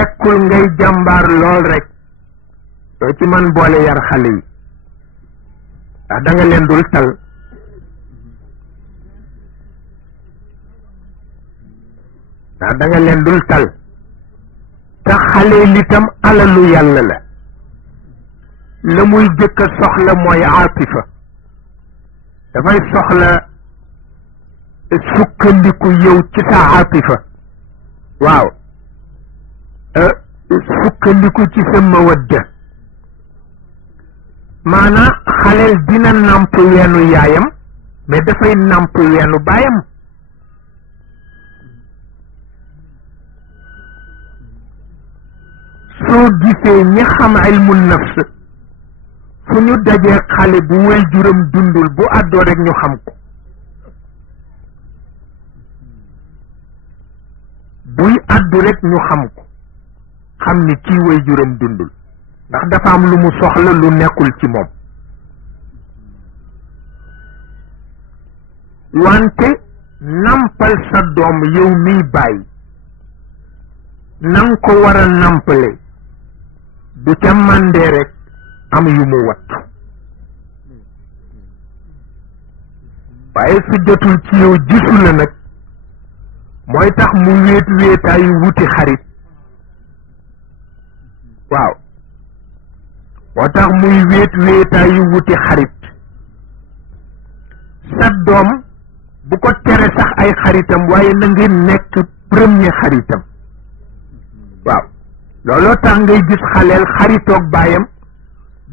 fekkul ngay jàmbaar lool rek doo ci man boole yar xale yi ndax da nga leen dul tal ndax da nga leen dul tal te xale litam alalu yàlla la muy jëkk a soxla mooy aatifa dafay soxla sukkandiku yow ci sa aatifa waaw sukkandiku ci sa mawadda maanaam xaleel dina nàmp weenu yaayam mais dafay nàmp weenu baayam soo gisee ñi xam ilmu nafs fu ñu dajee xale bu way juram dundul bu àddoo rek ñu xam ko buy àddu rek ñu xam ko xam ni kii way juram dundul ndax dafa am lu mu soxla lu nekkul ci moom wante nampal sa doom yow miy bàyyi nang ko war a nampale du ca màndee rek am yu mu wattu waaye su jotul ci yow gisu la nag mooy tax mu wéet wéetaayu wuti xarit waaw moo tax muy wéet wéetaayu wuti xarit sa doom bu ko tere sax ay xaritam waaye na ngeen nekk premier xaritam waaw looloo tax ngay gis xaleel xaritoog baayam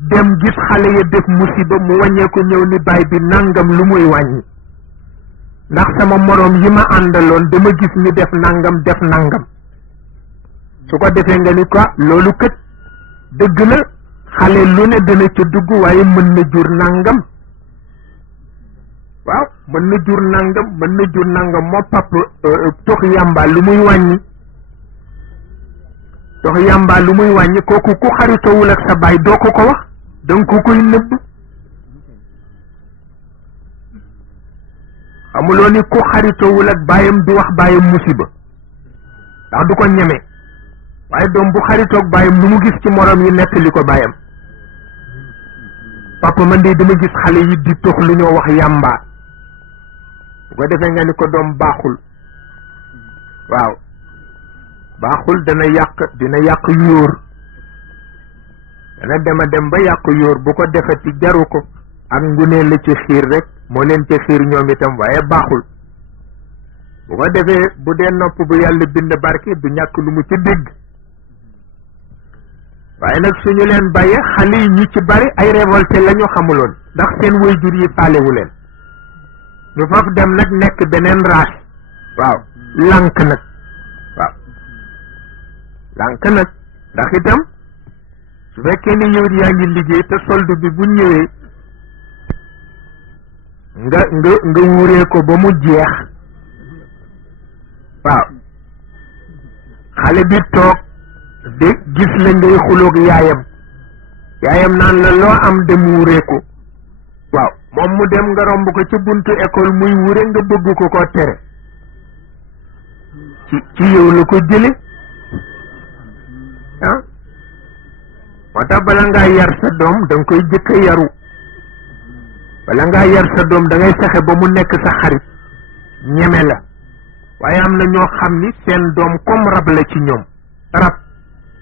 dem gis xale ya def musiba mu wàññeeku ñëw ni baay bi nangam lu muy wàññi ndax sama moroom yi ma àndaloon dama gis ñu def nangam su ko defee nga ni ko loolu kët dëgg la xale lu ne dana ca dugg waaye mën na jur nangam waaw mën na jur nangam moo pap tox yàmba lu muy wàññi tox yàmba lu muy wàññi kooku ku xaritowul ak sa baay doo ko wax danga ko koy nëbb xamuloo ni ku xaritowul ak baayam du wax baayam musiba ndax du ko ñeme waaye doom bu xaritoog baayam lu mu gis ci morom yi nettali ko baayam papa man de dama gis xale yi di tox lu ñoo wax yàmba bu ko defee nga ni ko doom baaxul waaw baaxul dina yàq yóor dana dem ba yàq yóor bu ko defati jaru ko ak ngunee la ci xiir rek moo leen ci xiir ñoom itam waaye baaxul bu ko defee bu dee nopp bu yàlla bind barke du ñàkk lu mu ci dégg waaye nag suñu leen bàyyee xale yi ñu ci bari ay révolté la ñu xamuloon ndax seen waajur yi faalewu leen ñu faf dem nag nekk beneen race waaw lànk nag ndax itam su fekkee ni yow yaa ngi liggéey te solde bi bu ñëwee nga wuree ko ba mu jeex waaw xale bi toog de gis la ngay xuloog yaayam naan la loo am dem wuree ko waaw moom mu dem nga romb ko ca buntu école muy wure nga bëgg ko tere ci yow la ko jële ah moo tax bala ngaa yar sa doom da nga koy jëkk a yaru bala ngaa yar sa doom da ngay fexe ba mu nekk sa xarit ñeme la waaye am na ñoo xam ni seen doom comme rab la ci ñoom rab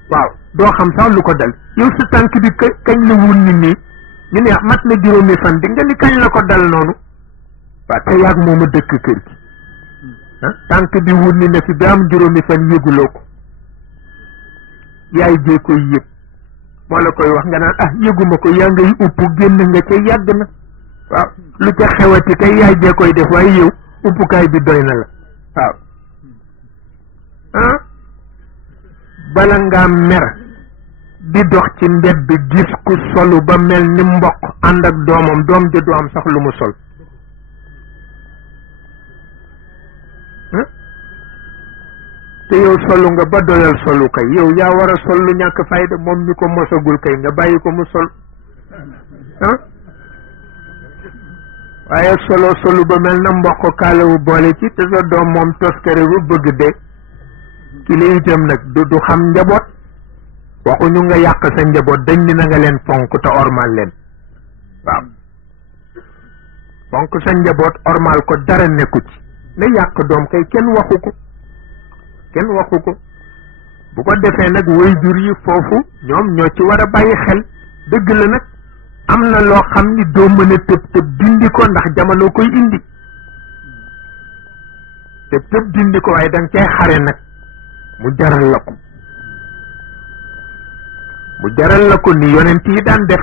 waaw doo xam sax lu ko dal yow sa tànk bi kañ la wun ni nii ñu ne mat na juróomi fan di nga ni kañ la ko dal noonu waa te yaag moom a dëkk kër gi tànk bi wun ni na fi ba am juróomi fan yëguloo ko yaay jee koy yëg moo la koy wax nga naan yëguma ko yaa ngay upp génn nga ca yàgg na waaw lu ca xewati kay yaay jee koy def waaye yow uppukaay bi doy na la waaw bala ngaa mer di dox ci mbedd bi gis ku solu ba mel ni mboq ànd ak doomam doom ja du am sax lu mu sol te yow solu nga ba doyal solu kay yow yaa war a sol lu ñàkk fayda moom mi ko mosagul kay nga bàyyi ko mu sol waaye solu ba mel na mboq kaalawu boole ci te sa doom moom toskare bu bëgg de kile itam nag du xam njaboot waxuñu nga yàq sa njaboot dañ ni na nga leen fonk te ormal leen waaw fonk sa njaboot ormal ko dara nekku ci ne yàq doom kay kenn waxu ko bu ko defee nag waajur yi foofu ñoom ñoo ci war a bàyyi xel dëgg la nag am na loo xam ni doo mën a tëb tëb dindi ko ndax jamono koy indi tëb dindi ko waaye danga cay xare nag mu jaral la ko ni yonent yi daan def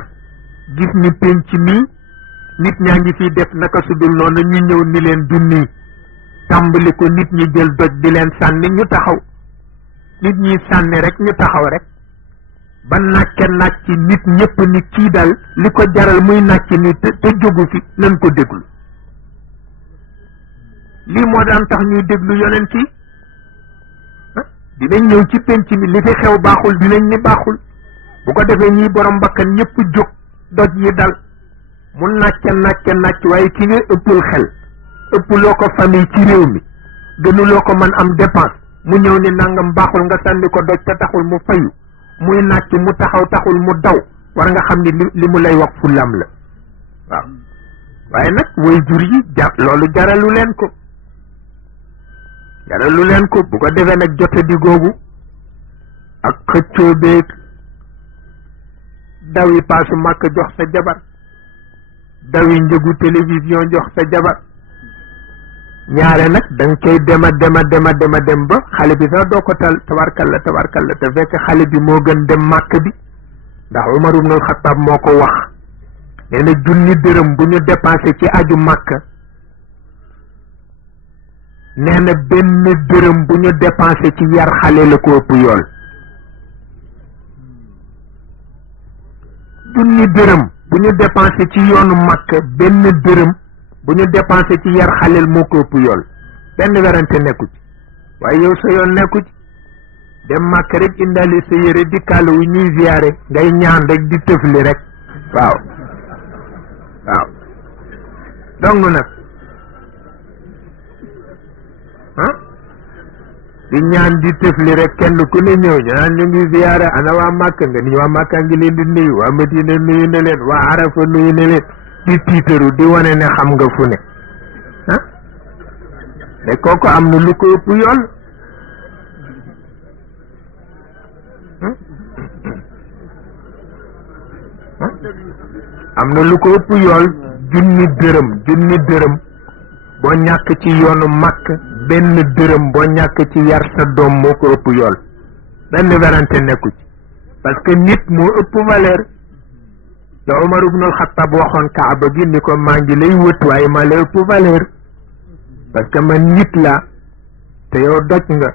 gis ni penc mii nit ñaa ngi fiy def naka su dul noonu ñu ñëw ni leen du nii tàmbali ko nit ñi jël doj di leen sànni ñu taxaw nit ñi sànni rek ñu taxaw rek ba nàcce nàcc nit ñëpp ni kii dal li ko jaral muy nàcc ni te jógu fi nañ ko déglu lii moo daan tax ñuy déglu yonent yi dinañ ñëw ci penc mi li fi xew baaxul dinañ ni baaxul bu ko defee ñiy borom bakkan ñëpp jóg doj yi dal mu nàcc waaye ki nga ëppul xel ëppuloo ko famille ci réew mi gënuloo ko mën am dépense mu ñëw ni nangam baaxul nga sànni ko doj te taxul mu fayu muy nàcc mu taxaw taxul mu daw war nga xam ni li mu lay wax fulam la waaw waaye nag waajur yi loolu jaralu leen ko bu ko defee nag jote di googu ak xëccoo beeg daw yi paasu màkk jox sa jabar daw yi njëgu télévision jox sa jabar ñaare nag danga koy dema dem ba xale bi sax doo ko tal tabarkalla te fekk xale bi moo gën dem màkk bi ndax Umar ibn al-Khattab moo ko wax nee na junni dërëm bu ñu dépensé ci aju màkk nee na benn dërëm bu ñu dépensé ci yar xale la ko ëpp yool junni dërëm bu ñu dépensé ci yoonu màkk benn dërëm bu ñu dépensé ci yar xaleel moo ko ëpp yool benn werante nekku ci waaye yow sa yoon nekku ci dem màkk rek indaale sa yére di kàllu wu ñuy ziyaare ngay ñaan rek di tëfli rek waaw dong nag di ñaan di tëfli rek kenn ku ne ñëw ñu naan ñu ngi ziyaare ana waa màkk nga ni waa màkka ngi leen di nuyu waa Madina nuyu na leen waa Arafa nuyu na leen di tiitaru di wane ne xam nga fu ne te kooku am na lu ko ëpp yool am na lu ko ëpp yool junni dërëm boo ñàkk ci yoonu màkk benn dërëm boo ñàkk ci yar sa doom moo ko ëpp yool benn werante nekku ci parce que nit moo ëpp valeur la Umar ibn al-Khattab waxoon Kaaba gi ni ko maa ngi lay wët waaye maa lay ëpp valeur parce que man nit la te yow doj nga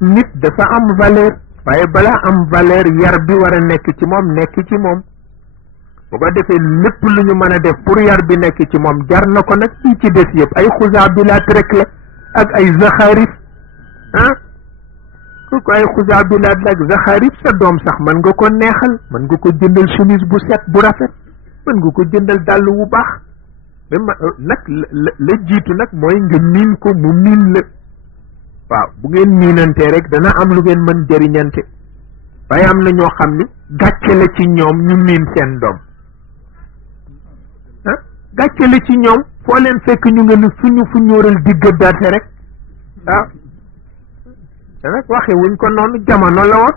nit dafa am valeur waaye balaa am valeur yar bi war a nekk ci moom bu ko defee lépp lu ñu mën a def pour yar bi nekk ci moom jar na ko nag ci des yëpp ay xusaabilaat rek la ak ay zaxaarif ko ay xusaabilaat la ak zaxaarif sa doom sax mën nga ko neexal mën nga ko jëndal chemise bu set bu rafet mën nga ko jëndal dàll wu baax nag la jiitu nag mooy nga miin ko mu miin la waaw bu ngeen miinantee rek dana am lu ngeen mën jëriñante waaye am na ñoo xam ni gàcce la ci ñoom ñu miin seen doom gàcce la ci ñoom foo leen fekk ñu nga ni fu ñóoral digg daate rek waaw te nag waxe wuñ ko noonu jamono la woon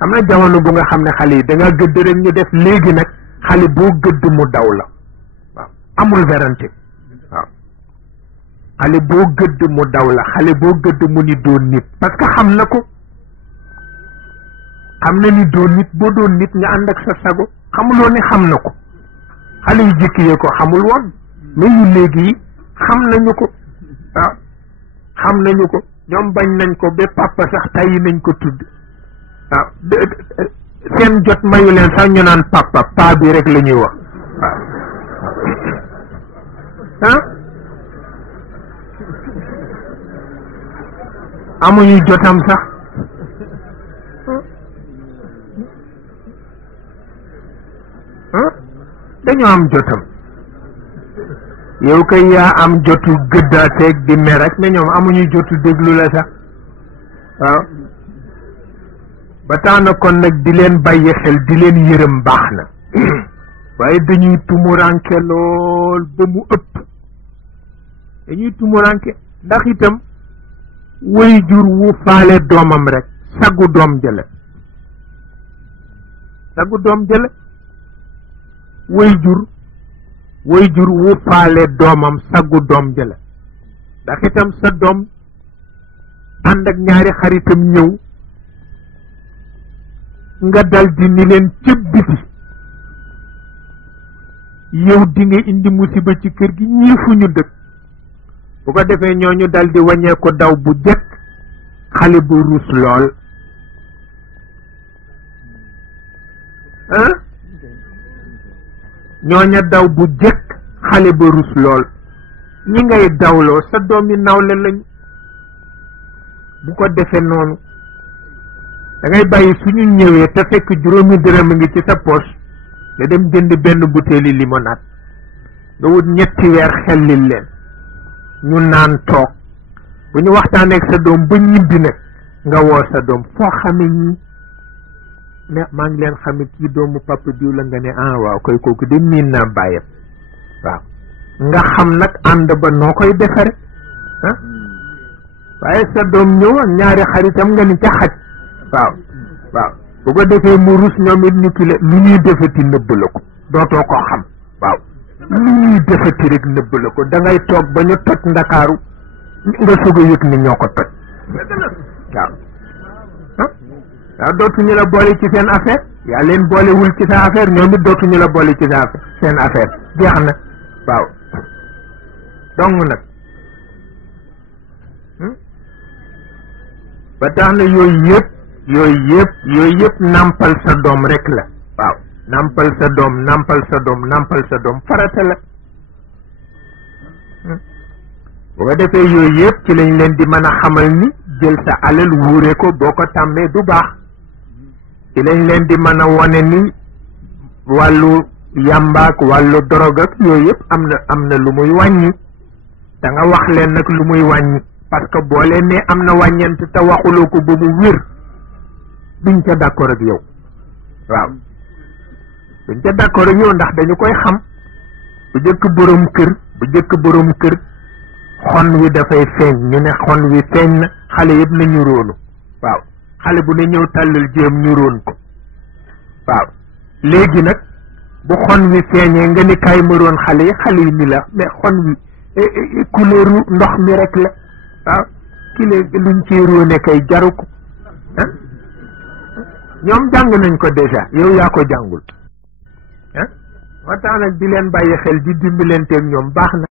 am na jamono bu nga xam ne xale yi da nga gëdd rek ñu def léegi nag xale boo gëdd mu daw la waaw amul werante waaw xale boo gëdd mu daw la xale boo gëdd mu ni doon nit parce que xam na ko xam na ni doon nit boo doon nit nga ànd ak sa sago xamuloo ni xam na ko xale yu jëkk yee ko xamul woon mais yu léegi yi xam nañu ko waaw xam nañu ko ñoom bañ nañ ko ba papa sax tàyyi nañ ko tudd waaw seen jot mayu leen sax ñu naan papa bi rek la ñuy wax waaw amuñu jotam sax dañoo am jotam yow kay yaa am jotu gëddaateeg di mer rek mais ñoom amuñu jotu déglu la sax waaw ba tax na kon nag di leen bàyyi xel di leen yërëm baax na waaye dañuy tumuranke lool ba mu ëpp dañuy tumuranke ndax itam way jur wu faale doomam rek saggu doom jële way jur wu faale doomam saggu doom jële ndax itam sa doom ànd ak ñaari xaritam ñëw nga dal di ni leen cëb biti yow di nga indi musiba ci kër gi ñii fu ñu dëkk bu ko defee ñooñu dal di wàññee ko daw bu jëkk xale bu ruus lool ñooña daw bu jëkk xale ba ruus lool ñi ngay dawloo sa doom yi nawle lañ bu ko defee noonu da ngay bàyyi suñu ñëwee te fekk juróomi dërëm ngi ci sa poche nga dem jënd benn butéeli limonade nga wut 3 weer xellil leen ñu naan toog bu ñu waxtaanee ak sa doom ba ñibbi nag nga woo sa doom foo xame ñi mais maa ngi leen xame kii doomu papa diw la nga ne waaw koy kooku de miin naa bàyyam waaw nga xam nag ànd ba noo koy defare waaye sa doom ñëw ak ñaari xaritam nga ni ca xaj waaw bu ko defee mu rus ñoom it ñu kile lu ñuy defati nëbb la ko dootoo ko xam waaw lu ñuy defati rek nëbb la ko da ngay toog ba ñu toj ndakaaru nga soog a yëg ni ñoo ko toj waaw dootuñu la boole ci seen affaire yaa leen boolewul ci sa affaire ñoom it dootuñu la boole ci sa affaire seen affaire jeex na waaw dong nag ba tax na yooyu yëpp nampal sa doom rek la waaw nampal sa doom farata la bu ko defee yooyu yëpp ci lañ leen di mën a xamal ni jël sa alal wuure ko boo ko tàmmee du baax ci lañ leen di mën a wone ni wàllu yàmbaak wàllu dorog ak yooyu yëpp am na lu muy wàññi da nga wax leen nag lu muy wàññi parce que boo leen ne am na wàññent te waxuloo ko ba mu wér duñ ca d'accord ak yow waaw duñ ca d'accord ak yow ndax dañu koy xam bu jëkk borom kër xon wi dafay feeñ ñu ne xon wi feeñ na xale yëpp nañu róonu waaw xale bu ne ñëw tàllal jéem ñu róon ko waaw léegi nag bu xon wi feeñee nga ni kaay ma róon xale yi ni la mais xon wi couleuru ndox mi rek la waaw kile luñ ci róone kay jaru ko ñoom jàng nañ ko déjà yow yaa ko jàngul moo tax nag di leen bàyyi xel di dimbalanteeg ñoom baax na